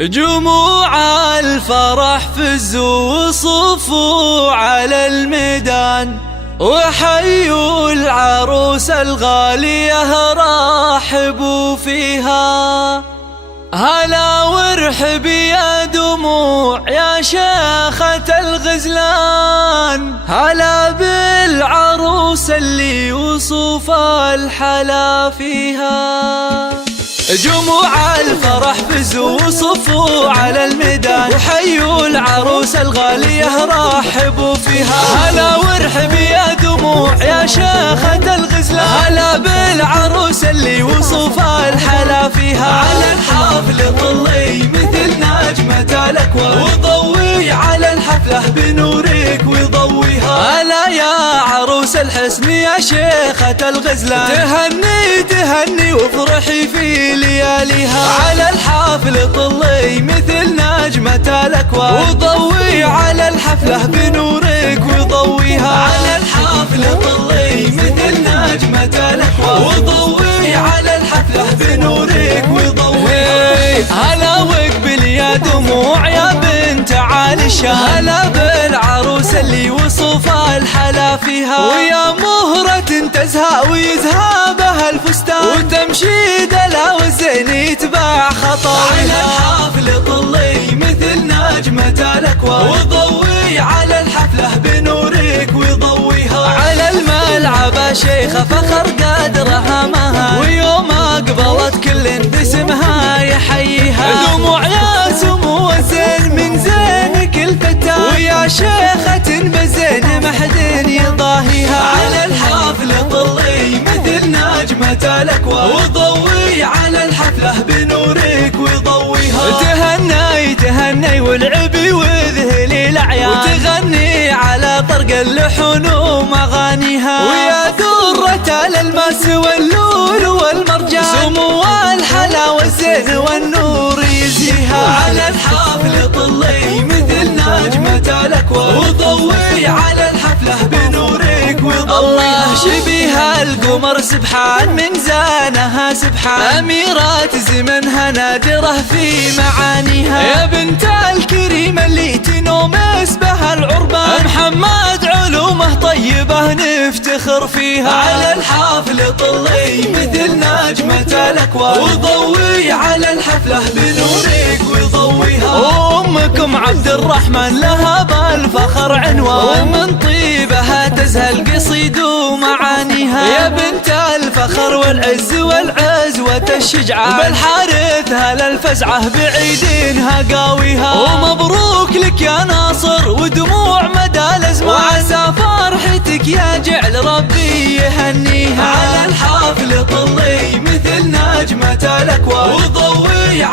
جموع الفرح فزوا وصفوا على الميدان، وحيوا العروس الغالية رحبوا فيها. هلا وارحب يا دموع يا شيخة الغزلان، هلا بالعروس اللي وصف الحلا فيها. جموع الفرح فزوا وصفوا على الميدان، وحيوا العروس الغالية رحبوا فيها. هلا وارحب يا دموع يا شيخة الغزلان، هلا بالعروس اللي وصف الحلا فيها. على الحفل طلي مثل نجمة الأكوان، وضوي على الحفلة بنورك وضويها. هلا يا عروس الحسن يا شيخة الغزلان، تهني تهني وافرحي في لياليها. على الحفل طلي مثل نجمة الأكوان، وضوي على الحفلة بنورك وضويها. على الحفل طلي مثل نجمة الأكوان، وضوي على الحفلة بنورك وضويها. هلا واقبل يا دموع يا بنت عالي الشام، هلا بالعروس اللي وصف الحلا فيها. ويا مهرة تزهى ويزهى بها الفستان، وتمشي دلا والزين يتبع خطاويها. على الحفل طلي مثل نجمة الأكوان، وضوي على الحفلة بنورك وضويها. على الملعب شيخة فخر قدرها مها، ويوم أقبلت كل باسمها يحييها. دموع يا سمو الزين من زينك الفتاة، ويا شيخة بالزين محد يضاهيها. على الحفل طلي مثل نجمة الأكوان، وضوي على الحفلة بنورك وضويها. تهني تهني والعبي وذهلي الأعيان، وتغني على طرق اللحون ومغانيها. ويا درة الألماس واللول والمرجان، سمو الحلا والزين والنور يزيها. على الحفل طلي مثل نجمة الأكوان، وضوي على الحفلة بنورك وضويها. الله شبيها القمر سبحان من زانها سبحان، أميرات زمنها نادرة في معانيها. يا بنت الكريم اللي تنومس بها العربان، محمد علومه طيبة نفتخر فيها. على الحفل طلي مثل نجمة الأكوان، وضوي على الحفلة بنورك وضويها. أمكم عبد الرحمن لها بالفخر عنوان، ومن طيبها تزهى القصيد ومعانيها. يا بنت الفخر والعز والعزوة الشجعان، بالحارث هلا الفزعة بعيدينها قاويها. ومبروك لك يا ناصر ودموع مدى الأزمان، وعسى فرحتك يا جعل ربي يهنيها. على الحفل طلي مثل نجمة الأكوان، وضوي